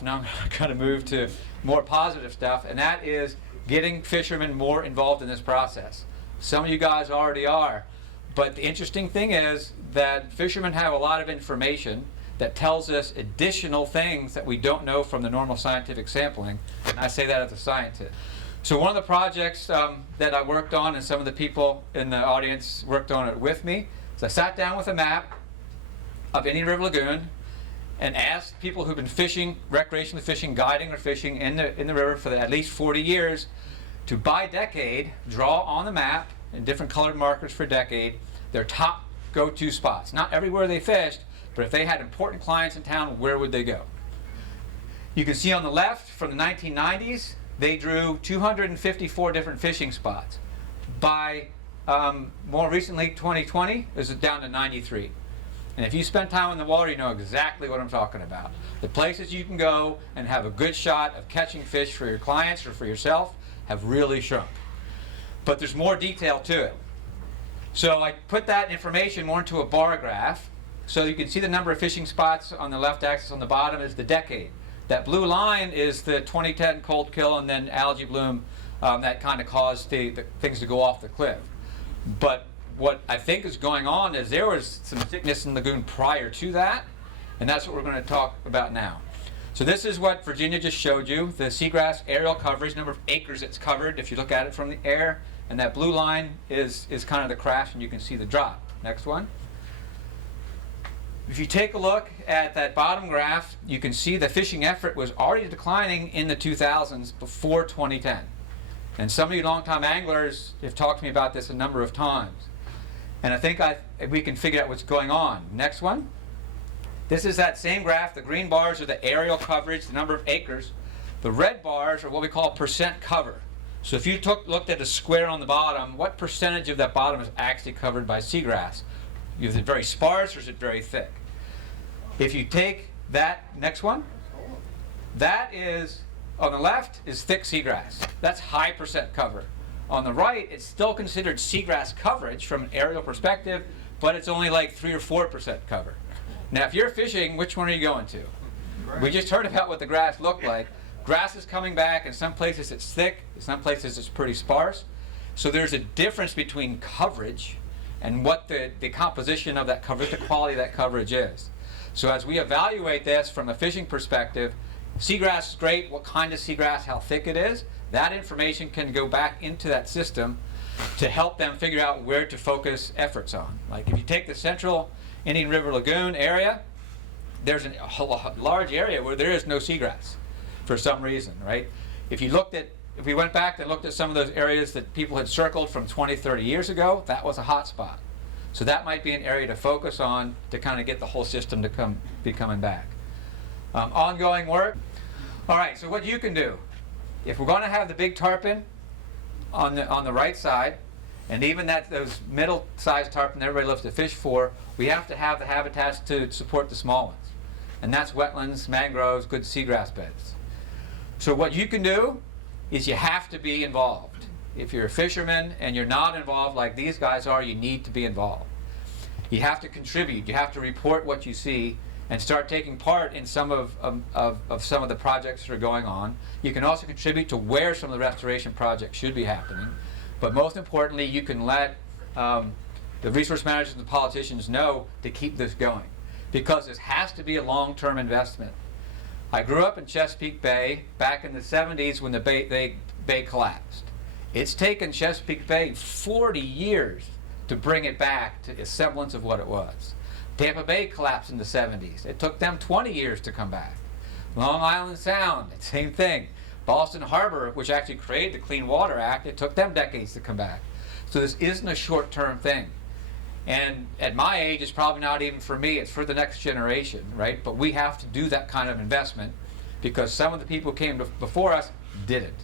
stuff. Now I'm going to move to more positive stuff, and that is getting fishermen more involved in this process. Some of you guys already are, but the interesting thing is that fishermen have a lot of information that tells us additional things that we don't know from the normal scientific sampling, and I say that as a scientist. So one of the projects that I worked on, and some of the people in the audience worked on it with me, is I sat down with a map of Indian River Lagoon and asked people who've been fishing, recreationally fishing, guiding or fishing in the river for at least 40 years to, by decade, draw on the map in different colored markers for decade their top go-to spots. Not everywhere they fished, but if they had important clients in town, where would they go? You can see on the left, from the 1990s, they drew 254 different fishing spots. By more recently, 2020, it was down to 93. And if you spend time in the water, you know exactly what I'm talking about. The places you can go and have a good shot of catching fish for your clients or for yourself have really shrunk. But there's more detail to it. So I put that information more into a bar graph. So you can see the number of fishing spots on the left axis. On the bottom is the decade. That blue line is the 2010 cold kill and then algae bloom that kind of caused the things to go off the cliff. But what I think is going on is there was some thickness in the lagoon prior to that, and that's what we're going to talk about now. So this is what Virginia just showed you, the seagrass aerial coverage, number of acres it's covered if you look at it from the air, and that blue line is kind of the crash, and you can see the drop. Next one. If you take a look at that bottom graph, you can see the fishing effort was already declining in the 2000s before 2010. And some of you longtime anglers have talked to me about this a number of times. And I think we can figure out what's going on. Next one. This is that same graph. The green bars are the aerial coverage, the number of acres. The red bars are what we call percent cover. So if you looked at a square on the bottom, what percentage of that bottom is actually covered by seagrass? Is it very sparse or is it very thick? If you take that next one, that is, on the left is thick seagrass. That's high percent cover. On the right, it's still considered seagrass coverage from an aerial perspective, but it's only like 3 or 4% cover. Now, if you're fishing, which one are you going to? Grass. We just heard about what the grass looked like. Grass is coming back. In some places it's thick. In some places it's pretty sparse. So there's a difference between coverage and what the composition of that coverage, the quality of that coverage is. So as we evaluate this from a fishing perspective, seagrass is great. What kind of seagrass, how thick it is, that information can go back into that system to help them figure out where to focus efforts on. Like if you take the central Indian River Lagoon area, there's a large area where there is no seagrass for some reason, right? If we went back and looked at some of those areas that people had circled from 20, 30 years ago, that was a hot spot. So that might be an area to focus on to kind of get the whole system to be coming back. Ongoing work. All right, so what you can do, if we're going to have the big tarpon on the right side, and even those middle-sized tarpon everybody loves to fish for, we have to have the habitats to support the small ones. And that's wetlands, mangroves, good seagrass beds. So what you can do is you have to be involved. If you're a fisherman and you're not involved like these guys are, you need to be involved. You have to contribute. You have to report what you see and start taking part in some of some of the projects that are going on. You can also contribute to where some of the restoration projects should be happening. But most importantly, you can let the resource managers and the politicians know to keep this going, because this has to be a long-term investment. I grew up in Chesapeake Bay back in the 70s when the bay collapsed. It's taken Chesapeake Bay 40 years to bring it back to a semblance of what it was. Tampa Bay collapsed in the 70s. It took them 20 years to come back. Long Island Sound, same thing. Boston Harbor, which actually created the Clean Water Act, it took them decades to come back. So this isn't a short-term thing. And at my age, it's probably not even for me, it's for the next generation, right? But we have to do that kind of investment because some of the people who came before us did it.